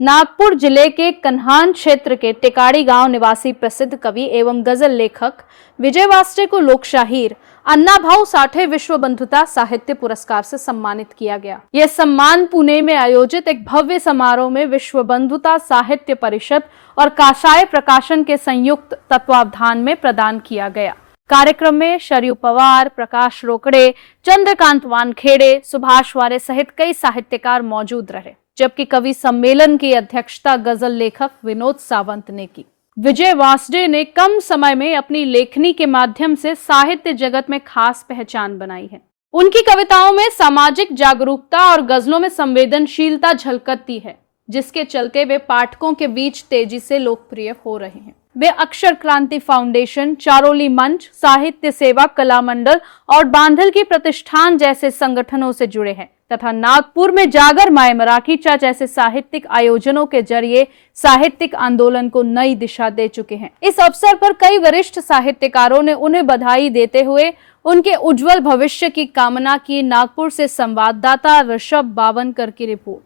नागपुर जिले के कन्हान क्षेत्र के टिकाड़ी गांव निवासी प्रसिद्ध कवि एवं गजल लेखक विजय वास्ते को लोकशाहीर अन्ना भाऊ साठे विश्व बंधुता साहित्य पुरस्कार से सम्मानित किया गया। यह सम्मान पुणे में आयोजित एक भव्य समारोह में विश्व बंधुता साहित्य परिषद और काशाय प्रकाशन के संयुक्त तत्वावधान में प्रदान किया गया। कार्यक्रम में शरयू पवार, प्रकाश रोकड़े, चंद्रकांत वानखेड़े, सुभाष वारे सहित कई साहित्यकार मौजूद रहे, जबकि कवि सम्मेलन की अध्यक्षता गजल लेखक विनोद सावंत ने की। विजय वास्ते ने कम समय में अपनी लेखनी के माध्यम से साहित्य जगत में खास पहचान बनाई है। उनकी कविताओं में सामाजिक जागरूकता और गजलों में संवेदनशीलता झलकती है, जिसके चलते वे पाठकों के बीच तेजी से लोकप्रिय हो रहे हैं। वे अक्षर क्रांति फाउंडेशन, चारोली मंच, साहित्य सेवा कला मंडल और बांधल की प्रतिष्ठान जैसे संगठनों से जुड़े हैं तथा नागपुर में जागर माए मराठीचा जैसे साहित्यिक आयोजनों के जरिए साहित्यिक आंदोलन को नई दिशा दे चुके हैं। इस अवसर पर कई वरिष्ठ साहित्यकारों ने उन्हें बधाई देते हुए उनके उज्जवल भविष्य की कामना की। नागपुर से संवाददाता ऋषभ बावनकर की रिपोर्ट।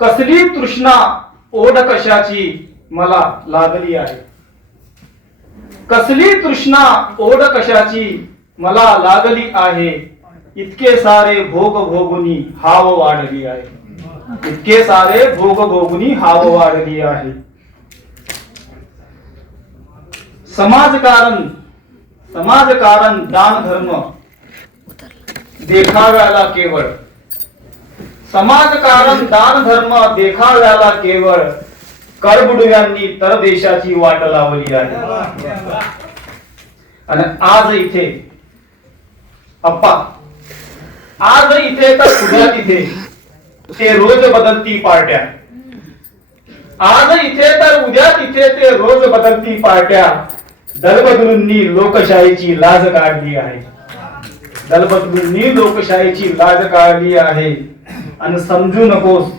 कसली तृष्णा ओढ कशाची मला लागली आहे, कसली तृष्णा ओढ कशाची मला लागली आहे, इतके सारे भोग भोगुनी हाव वाढली आहे, इतके सारे भोग भोगुनी हाव वाढली आहे। समाजकारण समाजकारण दान धर्म देखाव्याला केवळ, समाजकारण दान धर्म देखाव्याला केवळ करबुडव्यांनी तर देशाची वाट लावली आहे। आणि आज इथे अप्पा, आज इथे तर उद्या तिथे ते रोज बदलती पार्ट्या, आज इथे तर उद्या तिथे ते रोज बदलती पार्ट्या, दलबदलूंनी लोकशाहीची लाज काढली आहे, दलबदलूंनी लोकशाहीची लाज काढली आहे। आणि समजू नकोस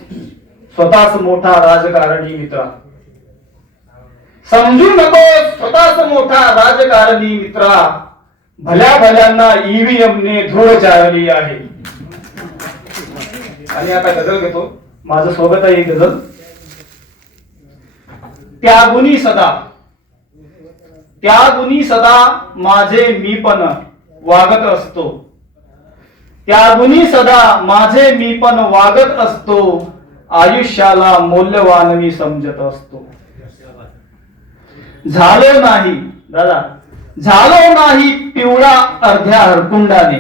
स्वतःच मोठा राजकारणी मित्रा, समजू नकोस स्वतःच मोठा राजकारणी मित्रा, भल्या भल्यांना ईव्हीएम ने धूळ चारली आहे। आणि आता गजल घेतो, माझं स्वागत आहे गजल। त्यागुनी सदा, त्यागुनी सदा माझे मीपण वागत असतो, त्यागुनी सदा माझे मीपण वागत असतो, आयुष्याला मौल्यवान मी समजत असतो। झालो नाही दादा, झालो नाही पिवळा अर्ध्या हळकुंडाने,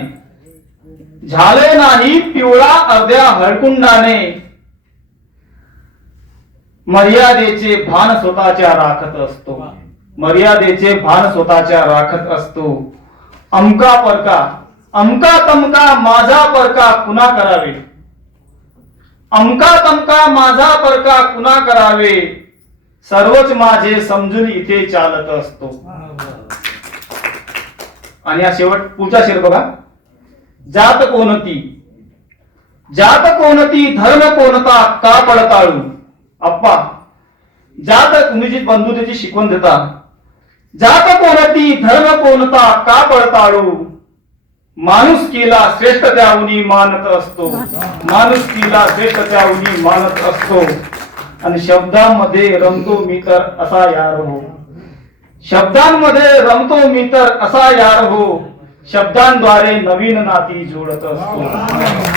झालो नाही पिवळा अर्ध्या हळकुंडाने, मर्यादेचे भान स्वतःच्या राखत असतो, मर्यादेचे भान स्वतःच्या राखत असतो। अमका परका, अमका तमका माझा परका कुणा करावे, अमका तमका माझा परका कुणा करावे, सर्वच माझे समजून इथे चालत असतो। आणि हा शेवट पुढचा शेर बघा। जात कोणती, जात कोणती धर्म कोणता का पडताळू, अप्पा जात तुम्ही जी बंधुतेची शिकवण देता, जात कोणती धर्म कोणता का पडताळू, माणुसकीला श्रेष्ठ त्याहुनी मानत असतो, माणुसकीला श्रेष्ठ त्याहुनी मानत असतो। आणि शब्दांमध्ये रमतो मी तर असा यार हो, शब्दांमध्ये रमतो मी तर असा यार हो, शब्दांद्वारे नवीन नाती जोडत असतो,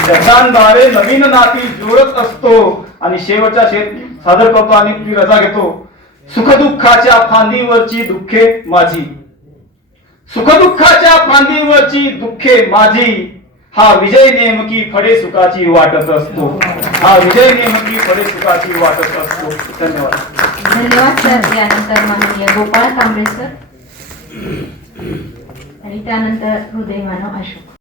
शब्दांद्वारे नवीन नाती जोडत असतो। आणि शेवटचा शेर सादर करतो आणि ती रजा घेतो। सुखदुःखाच्या फांदीवरची दुःखे माझी, सुखदुःखाच्या फांदीवरची दुःखे माझी, हा विजय नेमकी फडे सुखाची वाटत असतो, हा विजय नेमकी फडे सुखाची वाटत असतो। धन्यवाद। धन्यवाद सर। यानंतर माननीय गोपाळ कांबळे सर आणि त्यानंतर हृदय मानव अशोक।